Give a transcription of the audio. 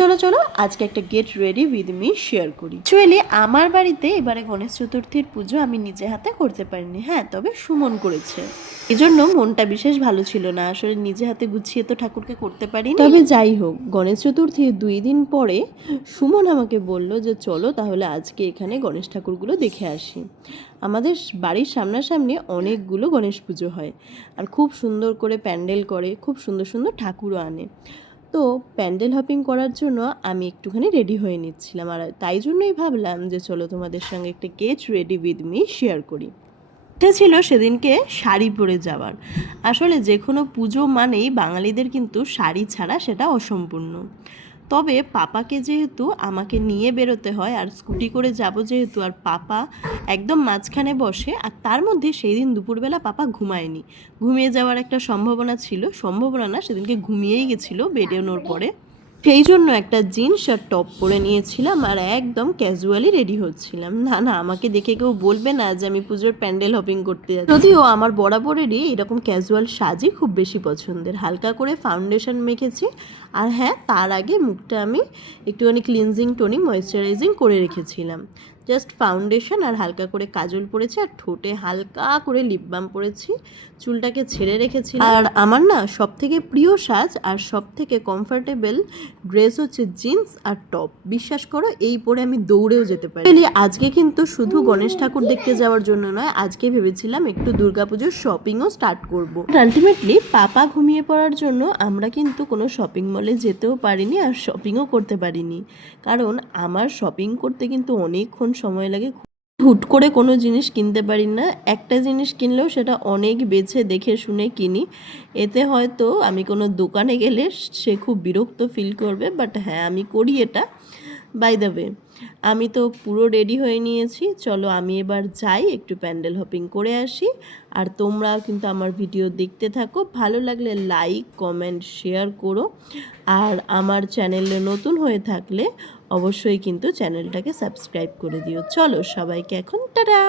চলো চলো আজকে একটা get ready with me share করি। অ্যাকচুয়ালি আমার বাড়িতে এবারে গণেশ চতুর্থীর পুজো আমি নিজে হাতে করতে পারিনি, হ্যাঁ তবে সুমন করেছে। এজন্য মনটা বিশেষ ভালো ছিল না, আসলে নিজে হাতে গুছিয়ে তো ঠাকুরকে করতে পারি। তবে যাই হোক, গণেশ চতুর্থীর 2 দিন পরে সুমন আমাকে বলল যে চলো তাহলে আজকে এখানে গণেশ ঠাকুরগুলো দেখে আসি। আমাদের বাড়ির সামনাসামনি অনেকগুলো গণেশ পুজো হয়, আর খুব সুন্দর করে প্যান্ডেল করে, খুব সুন্দর সুন্দর ঠাকুরও আনে। তো প্যান্ডেল হপিং করার জন্য আমি একটুখানি রেডি হয়ে নিচ্ছিলাম, আর তাই জন্যই ভাবলাম যে চলো তোমাদের সঙ্গে একটা get ready with me share করি। এটা ছিল সেদিনকে শাড়ি পরে যাওয়ার। আসলে যে কোনো পুজো মানেই বাঙালিদের কিন্তু শাড়ি ছাড়া সেটা অসম্পূর্ণ। তবে পাপাকে যেহেতু আমাকে নিয়ে বেরোতে হয়, আর স্কুটি করে যাব যেহেতু, আর পাপা একদম মাঝখানে বসে, আর তার মধ্যে সেই দিন দুপুরবেলা পাপা ঘুমায়নি, ঘুমিয়ে যাওয়ার একটা সম্ভাবনা ছিল, সম্ভাবনা না সেদিনকে ঘুমিয়েই গেছিলো বেরোনোর পরে। সেই জন্য একটা জিন্স আর টপ পরে নিয়েছিলাম আর একদম ক্যাজুয়ালি রেডি হচ্ছিলাম। না না, আমাকে দেখে কেউ বলবে না যে আমি পুজোর প্যান্ডেল হপিং করতে যাচ্ছি। যদিও আমার বরাবরেরই এরকম ক্যাজুয়াল সাজই খুব বেশি পছন্দের। হালকা করে ফাউন্ডেশন মেখেছি, আর হ্যাঁ তার আগে মুখটা আমি একটুখানি ক্লিনজিং টোনিং ময়েশ্চারাইজিং করে রেখেছিলাম। জাস্ট ফাউন্ডেশন আর হালকা করে কাজল পরেছি, আর ঠোঁটে হালকা করে লিপ বাম পরেছি, চুলটাকে ছেড়ে রেখেছি। আর আমার না সব থেকে প্রিয় সাজ আর সব থেকে কমফর্টেবল ড্রেস হচ্ছে জিন্স আর টপ। বিশ্বাস করো এই পরে আমি দৌড়েও যেতে পারি। আজকে কিন্তু শুধু গণেশ ঠাকুর দেখতে যাওয়ার জন্য নয়, আজকে ভেবেছিলাম একটু দুর্গাপুজোর শপিংও স্টার্ট করব। আলটিমেটলি পাপা ঘুমিয়ে পড়ার জন্য আমরা কিন্তু কোনো শপিং মলে যেতেও পারিনি আর শপিংও করতে পারিনি, কারণ আমার শপিং করতে কিন্তু অনেকক্ষণ সময় লাগে। হুট করে কোনো জিনিস কিনতে পারি না, একটা জিনিস কিনলেও সেটা অনেক বেছে দেখে শুনে কিনি। এতে হয়তো আমি কোনো দোকানে গেলে সে খুব বিরক্ত ফিল করবে, বাট হ্যাঁ আমি করি এটা। বাই দ্য ওয়ে, আমি তো পুরো রেডি হয়ে নিয়েছি, চলো আমি এবার যাই একটু প্যান্ডেল হপিং করে আসি। আর তোমরা কিন্তু আমার ভিডিও দেখতে থাকো, ভালো লাগলে লাইক কমেন্ট শেয়ার করো, আর আমার চ্যানেলে নতুন হয়ে থাকলে অবশ্যই কিন্তু চ্যানেলটাকে সাবস্ক্রাইব করে দিও। চলো সবাইকে এখন টাটা।